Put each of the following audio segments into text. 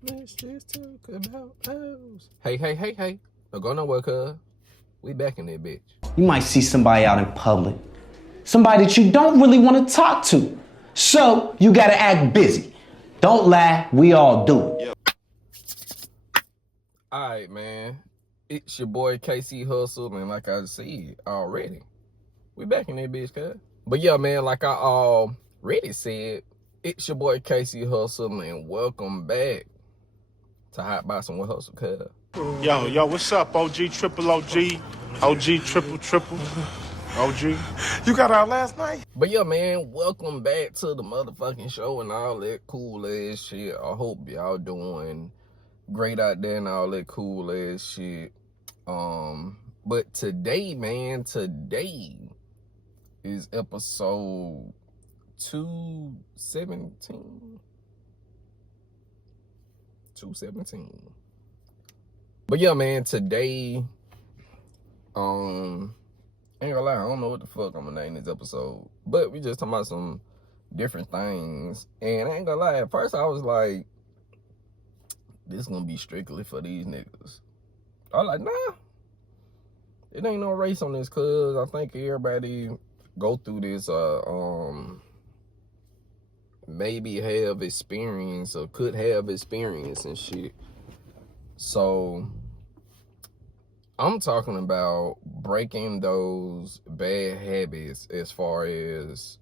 Let's just talk about hoes. Hey. Don't go nowhere, cuz. We back in that bitch. You might see somebody out in public, somebody that you don't really want to talk to. So you gotta act busy. Don't lie, we all do it. Alright, man. It's your boy KC Hussle, man. Like I said already, we back in that bitch, cuz. But yeah, man, like I already said, it's your boy KC Hussle, man. Welcome back to Hotboxing with Hussle, cuz. Yo, what's up, OG, triple OG, OG, triple, OG? You got out last night? But yeah, man, welcome back to the motherfucking show and all that cool ass shit. I hope y'all doing great out there and all that cool ass shit. But today, man, today is episode 217. But yeah, man, today, ain't gonna lie, I don't know what the fuck I'm gonna name this episode, but we just talking about some different things. And I ain't gonna lie, at first I was like, this gonna be strictly for these niggas. I was like, nah, it ain't no race on this, cuz I think everybody go through this, maybe have experience or could have experience and shit. So I'm talking about breaking those bad habits as far as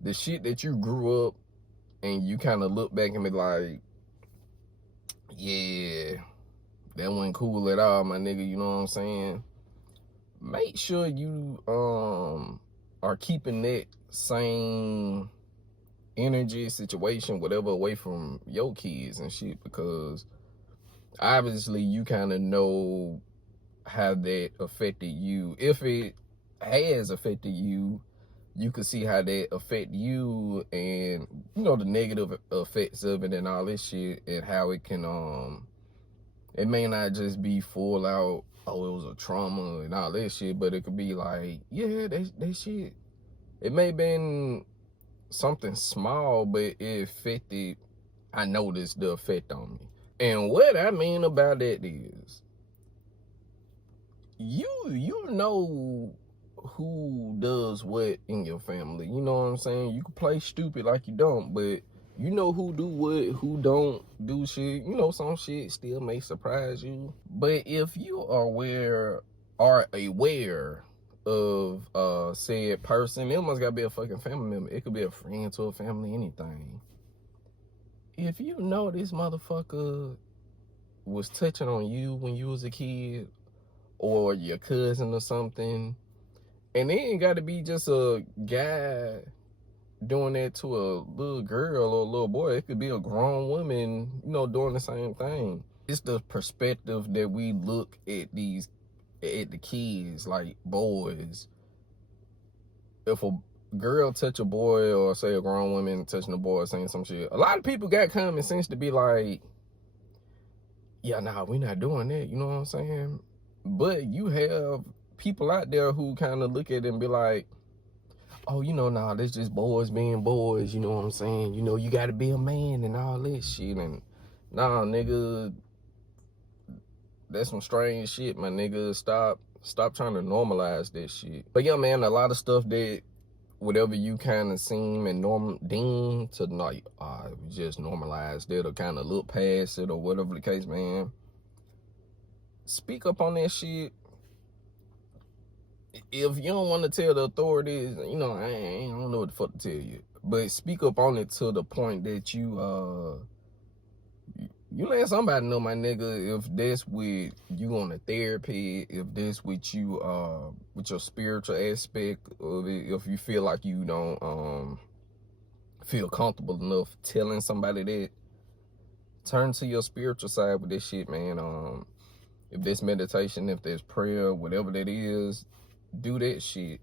the shit that you grew up and you kind of look back and be like, yeah, that wasn't cool at all, my nigga, you know what I'm saying? Make sure you are keeping that same energy, situation, whatever, away from your kids and shit, because obviously you kind of know how that affected you. If it has affected you, you can see how that affect you and, you know, the negative effects of it and all this shit, and how it can, it may not just be full out, oh, it was a trauma and all that shit, but it could be like, yeah, that shit, it may have been something small, but it affected, I noticed the effect on me. And what I mean about that is, you know who does what in your family. You know what I'm saying? You can play stupid like you don't, but you know who do what, who don't do shit. You know, some shit still may surprise you. But if you are aware of said person, it must gotta be a fucking family member. It could be a friend to a family, anything. If you know this motherfucker was touching on you when you was a kid, or your cousin or something, and it ain't got to be just a guy doing that to a little girl or a little boy. It could be a grown woman, you know, doing the same thing. It's the perspective that we look at the kids, like boys. If a girl touch a boy, or say a grown woman touching a boy saying some shit, a lot of people got common sense to be like, yeah, nah, we not doing that, you know what I'm saying? But you have people out there who kind of look at it and be like, oh, you know, nah, that's just boys being boys, you know what I'm saying? You know, you got to be a man and all that shit. And nah, nigga, that's some strange shit, my nigga. Stop trying to normalize that shit. But yeah, man, a lot of stuff that whatever you kind of seem and deem to like, just normalize that or kind of look past it or whatever the case, man. Speak up on that shit. If you don't want to tell the authorities, you know, I don't know what the fuck to tell you. But speak up on it to the point that you let somebody know, my nigga, if that's with you on a therapy, if that's with you with your spiritual aspect of it, if you feel like you don't feel comfortable enough telling somebody that, turn to your spiritual side with this shit, man. If there's meditation, if there's prayer, whatever that is, do that shit.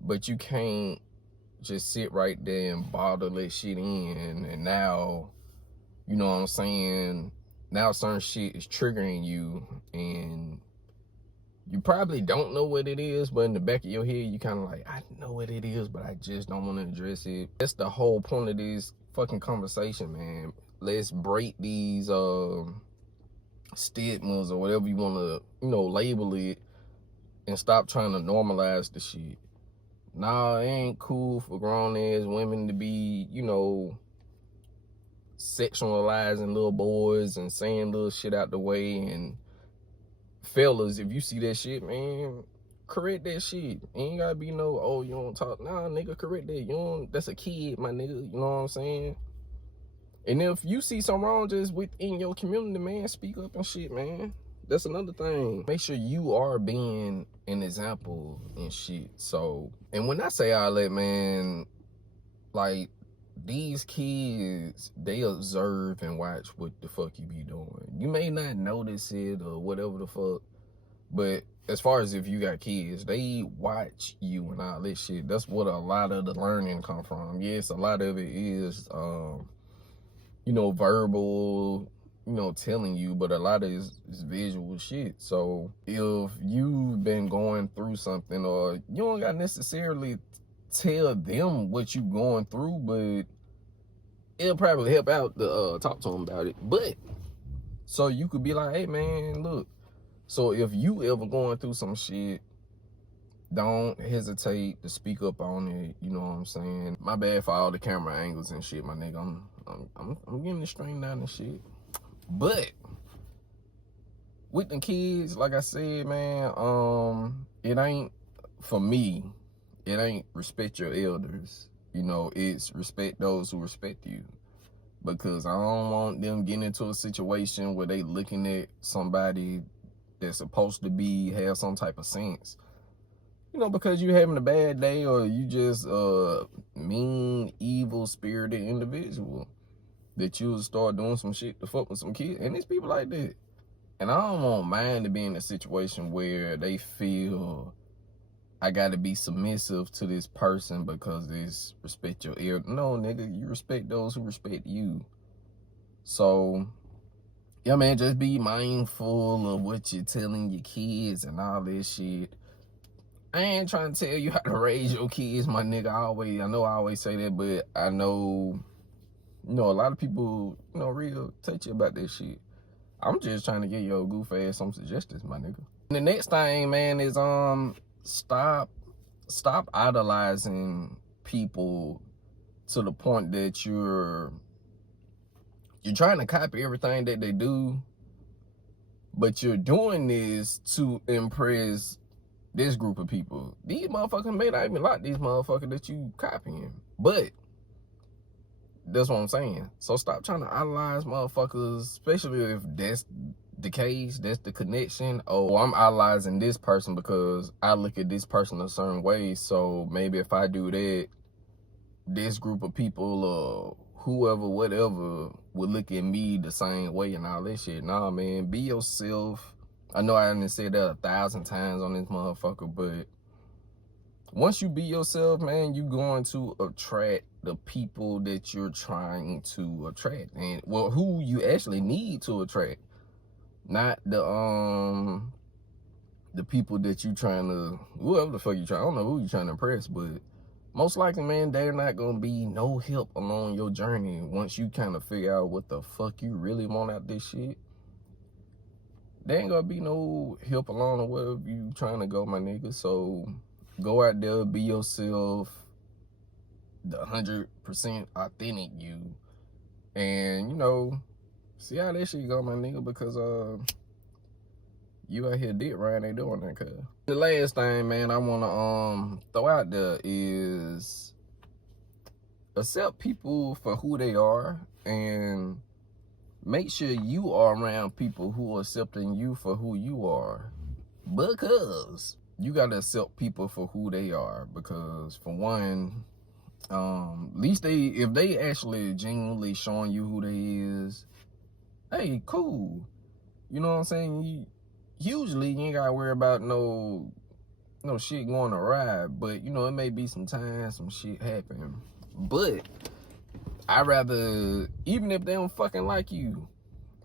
But you can't just sit right there and bottle that shit in, and now, you know what I'm saying, now certain shit is triggering you, and you probably don't know what it is, but in the back of your head, you kind of like, I know what it is, but I just don't want to address it. That's the whole point of this fucking conversation, man. let's break these stigmas or whatever you want to, label it, and stop trying to normalize the shit. Nah, it ain't cool for grown-ass women to be, sexualizing little boys and saying little shit out the way. And fellas, if you see that shit, man, correct that shit. Ain't gotta be no, oh, you don't talk. Nah, nigga, correct that. You don't, that's a kid, my nigga. You know what I'm saying? And if you see something wrong just within your community, man, speak up and shit, man. That's another thing. Make sure you are being an example and shit. So, and when I say all that, man, like, these kids, they observe and watch what the fuck you be doing. You may not notice it or whatever the fuck, but as far as if you got kids, they watch you and all this shit. That's what a lot of the learning come from. Yes, a lot of it is, verbal, telling you, but a lot of it is visual shit. So if you've been going through something, or you don't got necessarily tell them what you going through, but it'll probably help out to talk to them about it. But so you could be like, hey man, look, so if you ever going through some shit, don't hesitate to speak up on it. You know what I'm saying? My bad for all the camera angles and shit, my nigga. I'm getting it straightened out and shit. But with the kids, like I said, man, it ain't, for me, it ain't respect your elders. It's respect those who respect you. Because I don't want them getting into a situation where they looking at somebody that's supposed to have some type of sense. Because you having a bad day, or you just mean, evil-spirited individual, that you'll start doing some shit to fuck with some kids. And there's people like that. And I don't want mine to be in a situation where they feel I gotta be submissive to this person because it's respect your ear. No, nigga, you respect those who respect you. So, yeah, man, just be mindful of what you're telling your kids and all this shit. I ain't trying to tell you how to raise your kids, my nigga. I know I always say that, but I know, a lot of people, real touchy about that shit. I'm just trying to get your goof ass some suggestions, my nigga. And the next thing, man, is stop idolizing people to the point that you're trying to copy everything that they do, but you're doing this to impress this group of people. These motherfuckers may not even like these motherfuckers that you copying, but that's what I'm saying. So stop trying to idolize motherfuckers, especially if that's the case, that's the connection. Oh, I'm idolizing this person because I look at this person a certain way, so maybe if I do that, this group of people or whoever, whatever, would look at me the same way and all that shit. Nah, man, be yourself. I know I done said that 1,000 times on this motherfucker, but once you be yourself, man, you going to attract the people that you're trying to attract, and well, who you actually need to attract, not the people that you trying to, whoever the fuck you trying. I don't know who you trying to impress, but most likely, man, they're not gonna be no help along your journey once you kind of figure out what the fuck you really want out this shit. There ain't gonna be no help along the way you trying to go, my nigga. So go out there, be yourself, the 100% authentic you, and see how that shit go, my nigga. Because you out here dick riding, ain't doing that, cuz. The last thing, man, I wanna throw out there is accept people for who they are, and make sure you are around people who are accepting you for who you are. Because you gotta accept people for who they are. Because for one, at least if they actually genuinely showing you who they is, hey, cool. You know what I'm saying? Usually you ain't gotta worry about no shit going awry, but it may be some times some shit happen. But I'd rather, even if they don't fucking like you,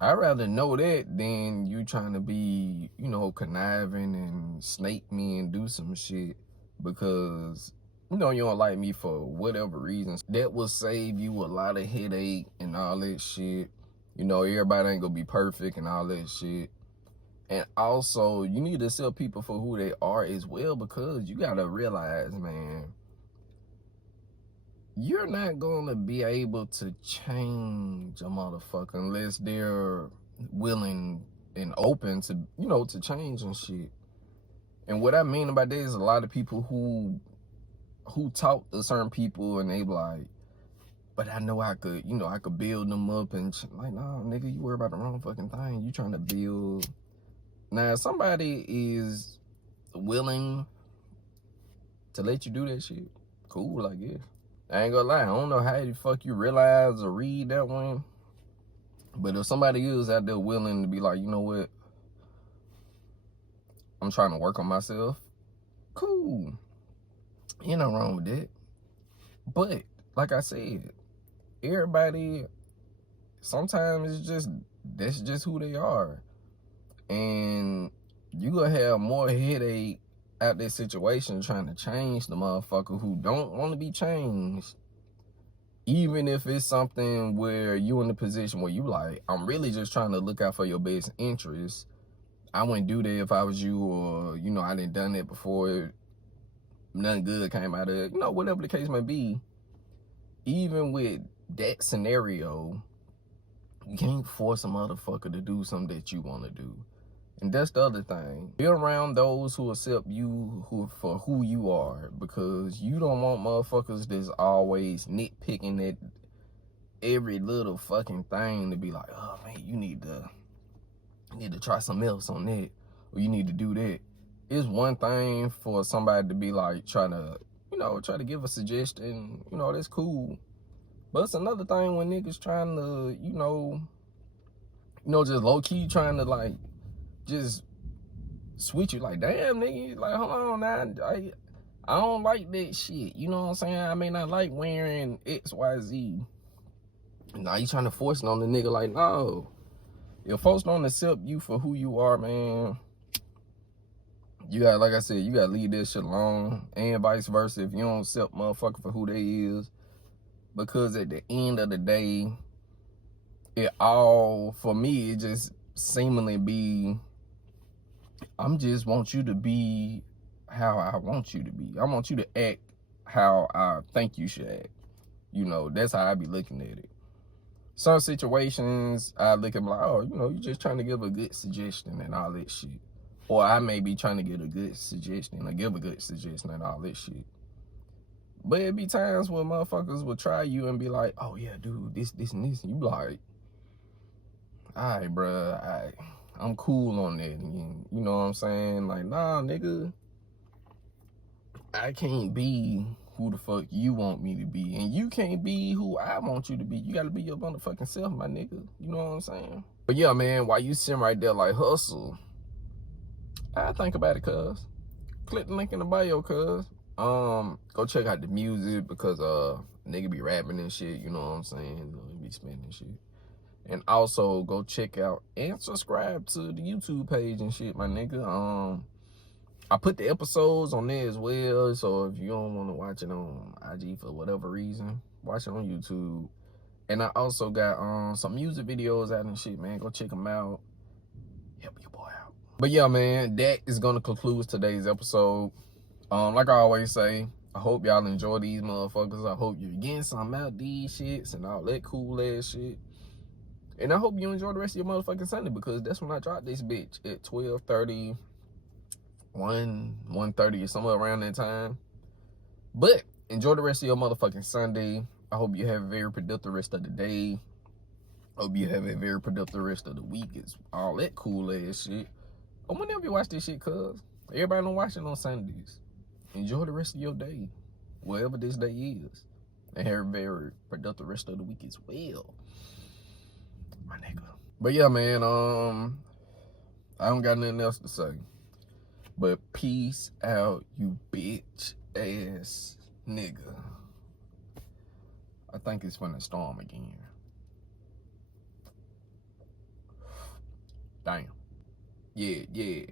I'd rather know that than you trying to be, conniving and snake me and do some shit. Because you know you don't like me for whatever reasons, that will save you a lot of headache and all that shit. You know, everybody ain't gonna be perfect and all that shit. And also, you need to accept people for who they are as well, because you gotta realize, man, you're not gonna be able to change a motherfucker unless they're willing and open to, you know, to change and shit. And what I mean about that is a lot of people who talk to certain people and they be like, but I know I could, you know, I could build them up and shit. Like, nah, nigga, you worry about the wrong fucking thing. You trying to build. Now, if somebody is willing to let you do that shit, cool, I guess. I ain't gonna lie, I don't know how the fuck you realize or read that one. But if somebody is out there willing to be like, you know what, I'm trying to work on myself, cool. Ain't nothing wrong with that. But, like I said, everybody, sometimes it's just, that's just who they are. And you gonna have more headache out that situation trying to change the motherfucker who don't want to be changed. Even if it's something where you in a position where you like, I'm really just trying to look out for your best interest. I wouldn't do that if I was you, or, you know, I didn't done it before. Nothing good came out of it. You know, whatever the case may be. Even with that scenario, you can't force a motherfucker to do something that you want to do. And that's the other thing. Be around those who accept you for who you are, because you don't want motherfuckers that's always nitpicking at every little fucking thing to be like, oh man, you need to try something else on that, or you need to do that. It's one thing for somebody to be like try to give a suggestion, you know, that's cool. But it's another thing when niggas trying to, you know, just low key trying to like just switch you, like, damn nigga, like, hold on now, I don't like that shit. You know what I'm saying? I may not like wearing XYZ. Now you trying to force it on the nigga, like, no. If folks don't accept you for who you are, man, you got, like I said, you gotta leave that shit alone. And vice versa, if you don't accept motherfucker for who they is. Because at the end of the day, for me, it just seemingly be, I'm just want you to be how I want you to be. I want you to act how I think you should act. You know, that's how I be looking at it. Some situations, I look at like, oh, you know, you just trying to give a good suggestion and all that shit. Or I may be trying to get a good suggestion or give a good suggestion and all that shit. But it be times where motherfuckers will try you and be like, oh yeah, dude, this, and this. And you be like, all right, bruh, I'm cool on that. And you know what I'm saying? Like, nah, nigga, I can't be who the fuck you want me to be. And you can't be who I want you to be. You gotta be your motherfucking self, my nigga. You know what I'm saying? But yeah, man, while you sitting right there like Hussle, I think about it, cuz. Click the link in the bio, cuz. Go check out the music, because nigga be rapping and shit, you know what I'm saying? You know, he be spinning shit. And also go check out and subscribe to the YouTube page and shit, my nigga. I put the episodes on there as well, so if you don't want to watch it on IG for whatever reason, watch it on YouTube. And I also got some music videos out and shit, man. Go check them out. Help your boy out. But yeah, man, that is gonna conclude today's episode. Like I always say, I hope y'all enjoy these motherfuckers. I hope you're getting something out these shits and all that cool ass shit. And I hope you enjoy the rest of your motherfucking Sunday, because that's when I drop this bitch at 12:30, 1:30 or somewhere around that time. But enjoy the rest of your motherfucking Sunday. I hope you have a very productive rest of the day. Hope you have a very productive rest of the week. It's all that cool ass shit. Or whenever you watch this shit, cuz everybody don't watch it on Sundays. Enjoy the rest of your day, wherever this day is. And have a very productive rest of the week as well, my nigga. But yeah, man, I don't got nothing else to say. But peace out, you bitch ass nigga. I think it's finna storm again. Damn. Yeah.